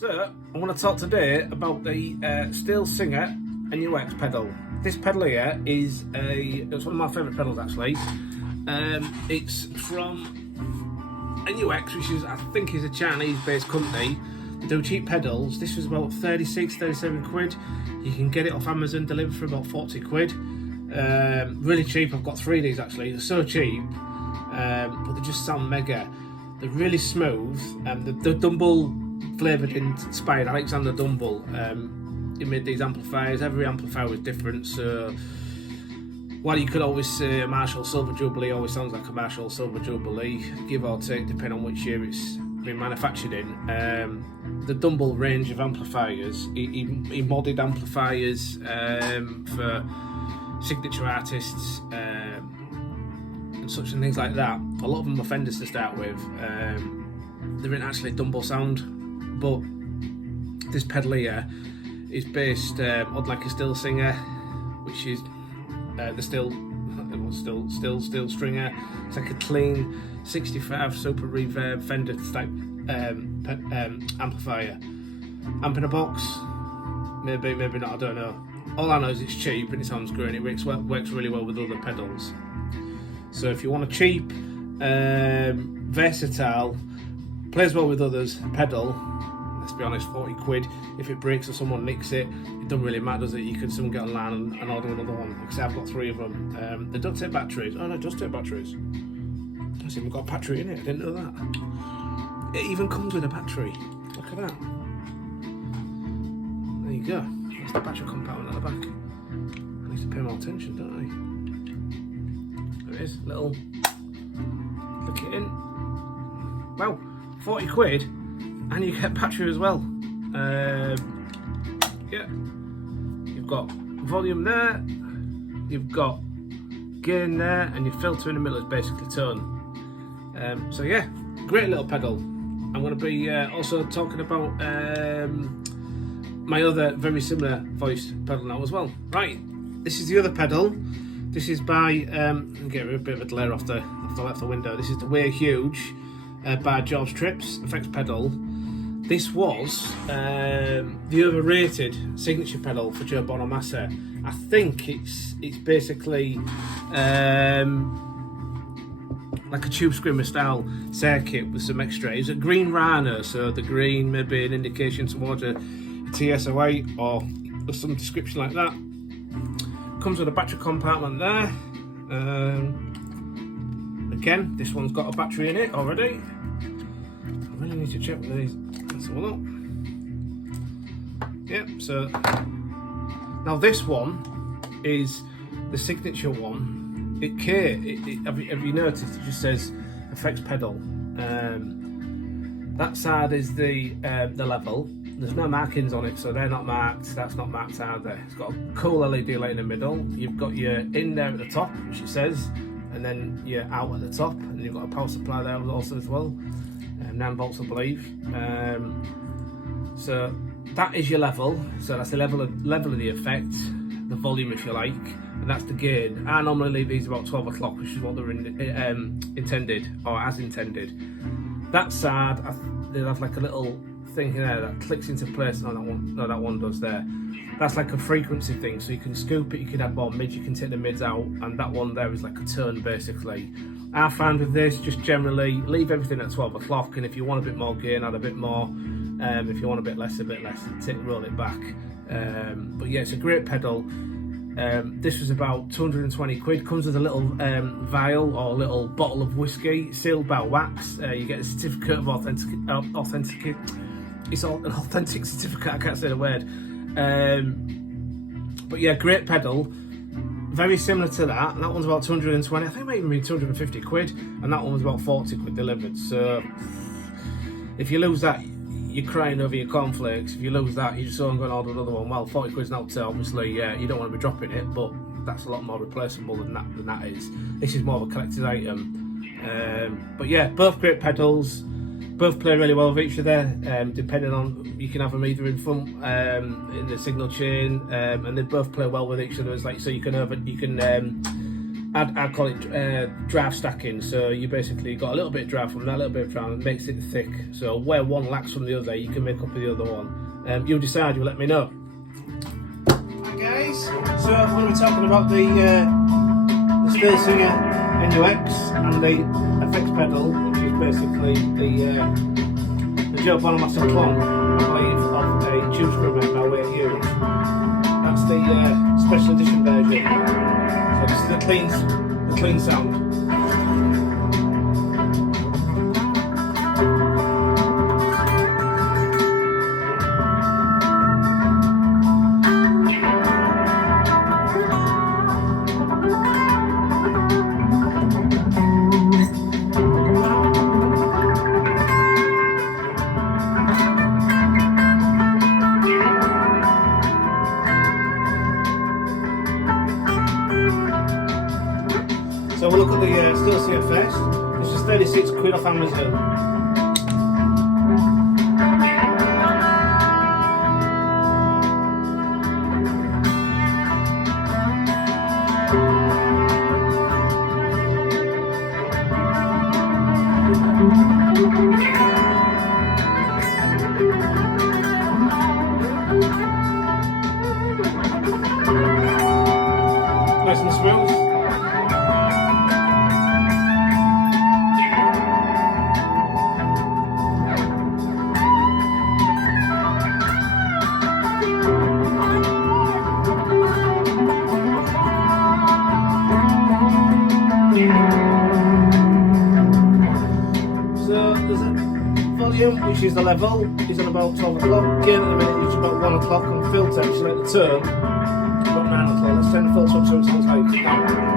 So, I want to talk today about the Steel Singer NUX pedal. This pedal here is it's one of my favourite pedals actually. It's from NUX, which is, I think, is a Chinese-based company. They do cheap pedals. This was about 36, 37 quid. You can get it off Amazon, delivered for about 40 quid. Really cheap. I've got 3 of these actually. They're so cheap, but they just sound mega. They're really smooth. The Dumble flavoured inspired Alexander Dumble. He made these amplifiers. Every amplifier was different, so while you could always say a Marshall Silver Jubilee always sounds like a Marshall Silver Jubilee, give or take, depending on which year it's been manufactured in. The Dumble range of amplifiers, he modded amplifiers for signature artists and such and things like that. A lot of them are Fenders to start with. They're in actually Dumble sound, but this pedal here is based on like a Steel Singer, which is the steel stringer. It's like a clean 65 super reverb Fender type amplifier. Amp in a box, maybe not, I don't know. All I know is it's cheap and it sounds great. It works really well with other pedals. So if you want a cheap, versatile, plays well with others pedal, let's be honest, 40 quid. If it breaks or someone nicks it, it doesn't really matter, does it? You can soon get online and order another one. Because I've got 3 of them. They don't take batteries. Oh no, it does take batteries. It's even got a battery in it. I didn't know that. It even comes with a battery. Look at that. There you go. That's the battery compartment at the back. I need to pay more attention, don't I? There it is. Little. Look it in. Wow, 40 quid. And you get battery as well. Yeah, you've got volume there, you've got gain there, and your filter in the middle is basically tone. So yeah, great little pedal. I'm going to be also talking about my other very similar voiced pedal now as well. Right, this is the other pedal. This is by get a bit of a glare off the left window. This is the Way Huge by George Tripp's effects pedal. This was the overrated signature pedal for Joe Bonamassa. I think it's basically like a tube screamer style circuit with some extra. It's a green Rhino, so the green may be an indication towards a TS08 or some description like that. Comes with a battery compartment there. Again, this one's got a battery in it already. I really need to check with these. Let's have a look. Yep, so now this one is the signature one. Have you noticed it just says effects pedal? That side is the level. There's no markings on it, so they're not marked. That's not marked either. It's got a cool LED light in the middle. You've got your in there at the top, which it says, and then you're out at the top, and you've got a power supply there also as well. 9 volts, I believe. So that is your level. So that's the level of the effect, the volume, if you like, and that's the gain. I normally leave these about 12 o'clock, which is what they're intended, or as intended. That side, they'll have like a little thing here that clicks into place. No, that one does there. That's like a frequency thing, so you can scoop it, you can add more mids, you can take the mids out, and that one there is like a tone basically. I find with this, just generally leave everything at 12 o'clock, and if you want a bit more gain, add a bit more. If you want a bit less, roll it back. But yeah, it's a great pedal. This was about 220 quid. Comes with a little vial or a little bottle of whiskey, sealed by wax. You get a certificate of authentic. It's an authentic certificate. I can't say the word. But yeah, great pedal. Very similar to that. That one's about 220. I think it might even be 250 quid, and that one was about 40 quid delivered. So if you lose that, you're crying over your cornflakes. If you lose that, you just go and go and order another one. Well, 40 quid's not, so obviously, yeah, you don't want to be dropping it, but that's a lot more replaceable than that is. This is more of a collector's item. But yeah, both great pedals. Both play really well with each other, depending on, you can have them either in front in the signal chain, and they both play well with each other. It's like, so you can I'd call it draft stacking. So you basically got a little bit of draft from that, a little bit of draft, and makes it thick. So where one lacks from the other, you can make up with the other one. You'll decide. You'll let me know. Hi guys. So I'm going to be talking about the Steel Singer NUX and the effects pedal, which is basically the Joe Bonamassa clone, I believe, of a tube screw made by Way Use. That's the special edition version. So this is the clean sound. So we'll look at the Steel Singer first. This is 36 quid off Amazon. Nice and smooth. So there's a volume, which is the level, is on about 12 o'clock. Gain at the minute is about 1 o'clock, and filter, which is like the tone, about 9 o'clock. Let's turn the filter up so it sounds like that.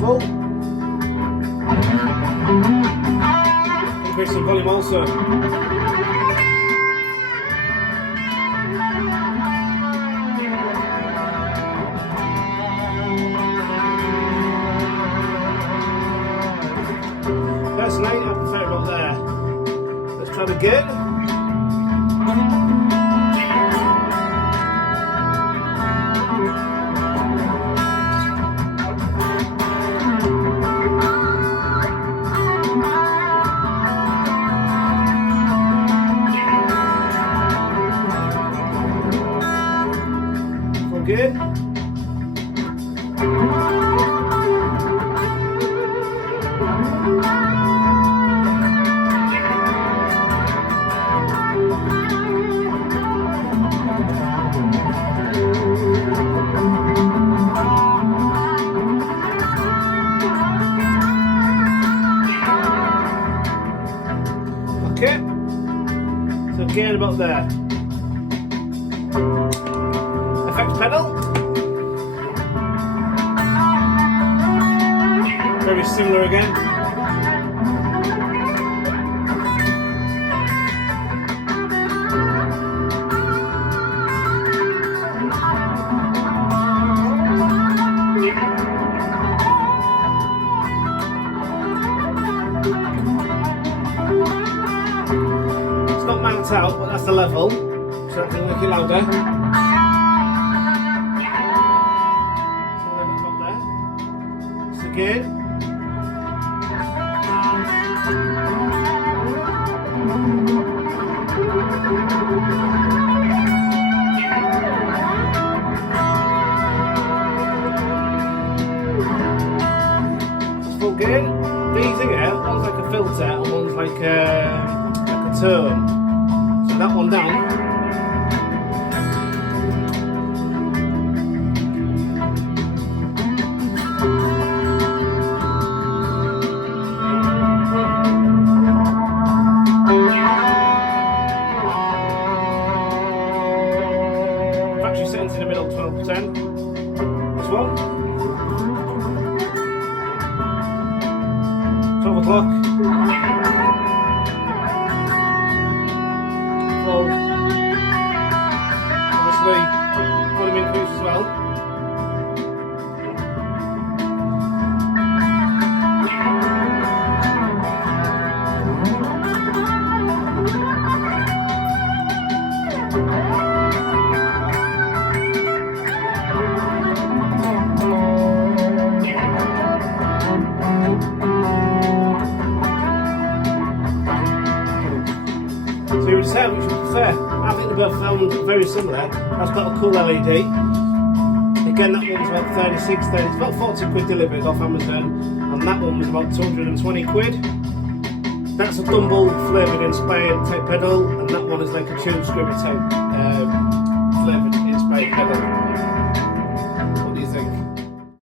Full. Increase some volume also. Personally, I prefer it up there. Let's try it again. Good. Okay. So again about there. Effects pedal. Very similar again. It's not manked out, but that's the level, so I can make it louder. Again. It's full gain. These here, one's like a filter and one's like a tone. So that one down. Factory settings in the middle, 12%. This one. 12 o'clock. Full. Obviously, volume increase as well. So you would say which you prefer. I think they both sound very similar. That's got a cool LED. Again, that one's about 36, 30, it's about 40 quid delivered off Amazon, and that one was about 220 quid. That's a Dumble flavoured inspired tape pedal, and that one is like a tube screamer tape flavoured inspired pedal.